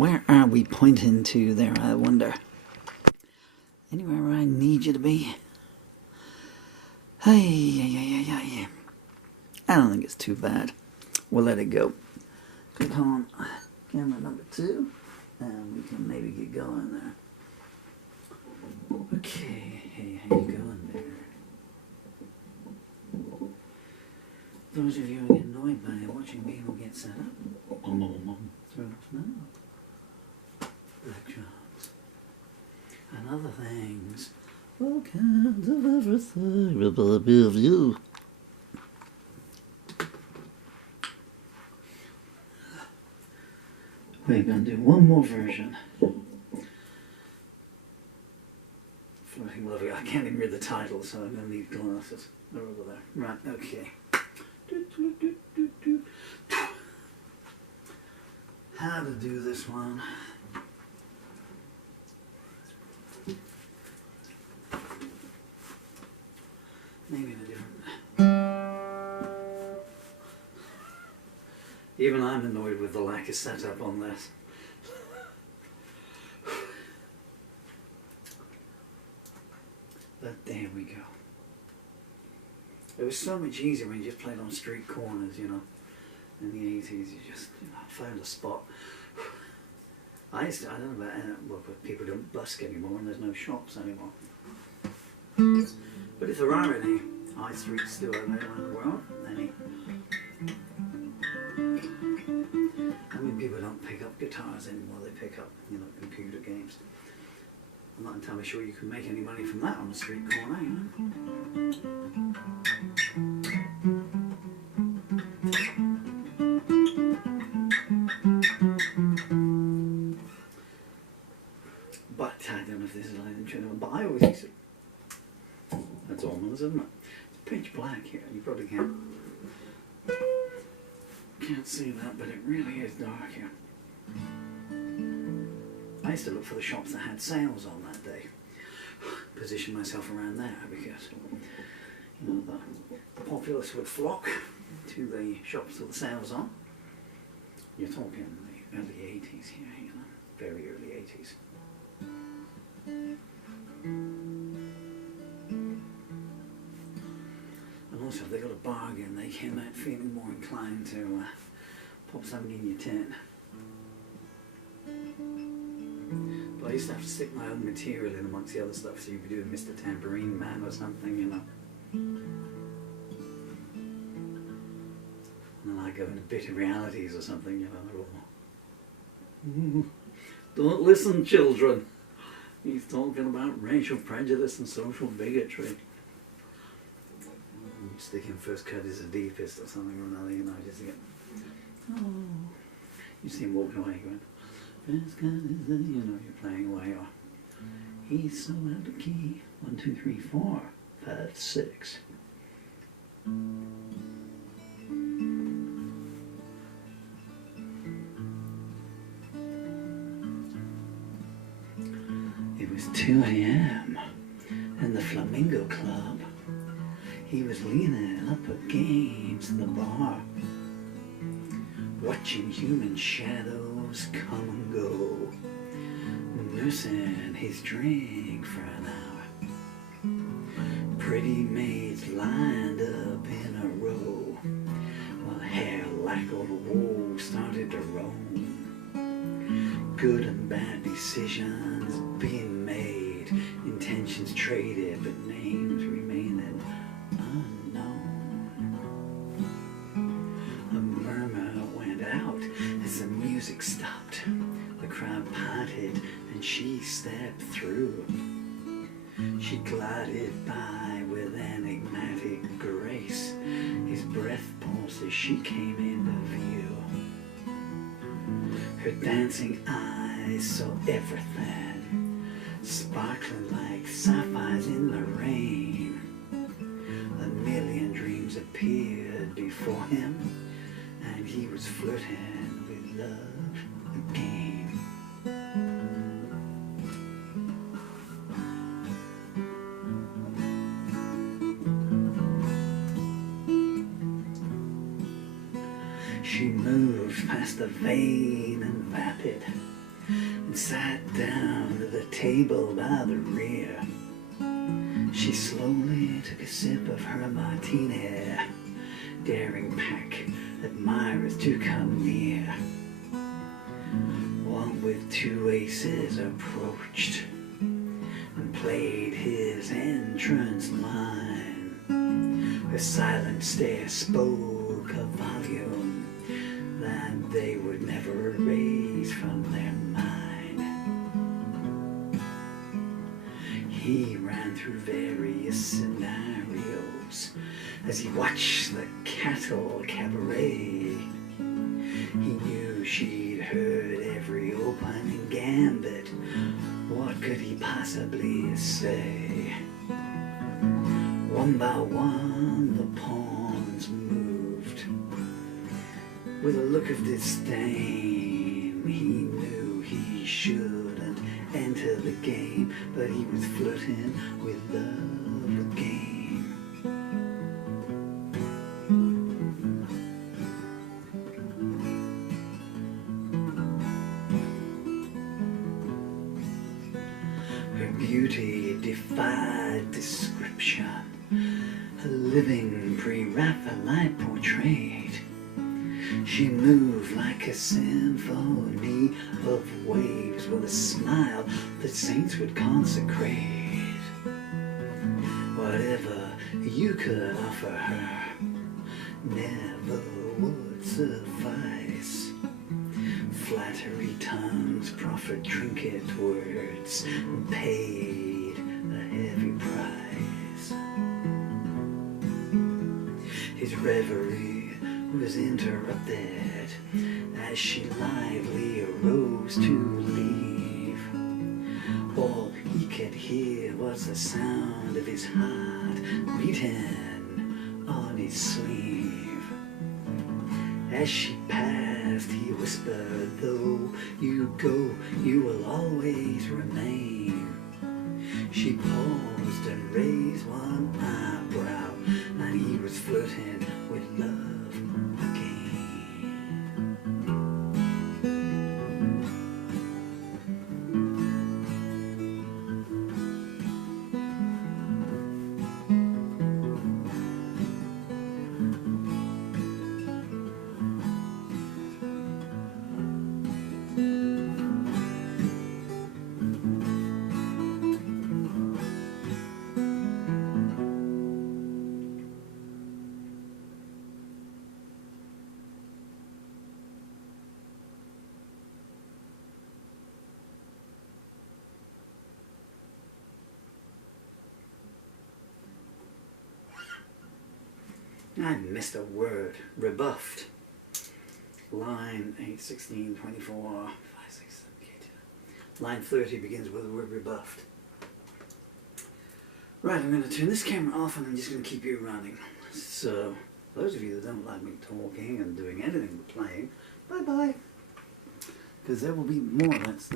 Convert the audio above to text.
Where are we pointing to there, I wonder? Anywhere where I need you to be? Hey. I don't think it's too bad. We'll let it go. Click on camera number 2, and we can maybe get going there. Okay, hey, how you going there? Those of you who get annoyed by watching people get set up, throw it off now. Electrons and other things. All kinds of everything will be of you. We're going to do one more version. Flirting With Love Again. I can't even read the title, so I'm going to need glasses. They're over there. Right, okay. How to do this one. Maybe in a different... Even I'm annoyed with the lack of setup on this. But there we go. It was so much easier when you just played on street corners, you know. In the 80s, you just found a spot. I don't know about, well, people don't busk anymore and there's no shops anymore. But if there are any high streets still available in the world, any. I mean, people don't pick up guitars anymore, they pick up, computer games. I'm not entirely sure you can make any money from that on the street corner, you know. But I don't know if this is anything, but I always used to. That's almost, isn't it? It's pitch black here, you probably can't see that, but it really is dark here. I used to look for the shops that had sales on that day. Position myself around there because the populace would flock to the shops with the sales on. You're talking the early 80s here, very early 80s. And also, if they got a bargain, they came out feeling more inclined to pop something in your tin. But I used to have to stick my own material in amongst the other stuff, so you'd be doing Mr. Tambourine Man or something, And then I go into bitter realities or something, They're all, don't listen, children. He's talking about racial prejudice and social bigotry. Sticking first cut is the deepest or something or another, just to get... Oh. You see him walking away going, first cut is the... you're playing away, or... He's so out of key. 1, 2, 3, 4, 5, 6. It was 2 a.m. in the Flamingo Club. He was leaning up against the bar, watching human shadows come and go, nursing his drink for an hour. Pretty maids lined up in a row, while hair lacquered walls started to roam. Good and bad decisions being made, intentions traded, but names remaining unknown. A murmur went out as the music stopped. The crowd parted and she stepped through. She glided by with enigmatic grace. His breath paused as she came into view. Her dancing eyes saw everything, sparkling like sapphires in the rain. A million dreams appeared before him, and he was flirting with love again. She moved past the vain and vapid, and sat down at the table by the rear. She slowly took a sip of her martini, daring pack admirers to come near. One with 2 aces approached and played his entrance line. Her silent stare spoke a volume that they would never erase from their mind. He ran through various scenarios as he watched the cattle cabaret. He knew she'd heard every opening gambit. What could he possibly say? One by one the pawns moved. With a look of disdain, he knew he shouldn't enter the game, but he was flirting with love again. Her beauty defied description, a living pre-Raphaelite portrait. She moved like a symphony of waves with a smile that saints would consecrate. Whatever you could offer her never would suffice. Flattery tongues proffered trinket words and paid a heavy price. His reverie was interrupted as she lively arose to leave. All he could hear was the sound of his heart beating on his sleeve. As she passed, he whispered, "Though you go, you will always remain." She paused and raised one eyebrow, and he was flirting with love again. I missed a word. Rebuffed. Line 8, 16, 24, 5, 6, 7, 8. Line 30 begins with the word rebuffed. Right, I'm going to turn this camera off and I'm just going to keep you running. So, those of you that don't like me talking and doing anything but playing, bye-bye. Because there will be more of that stuff.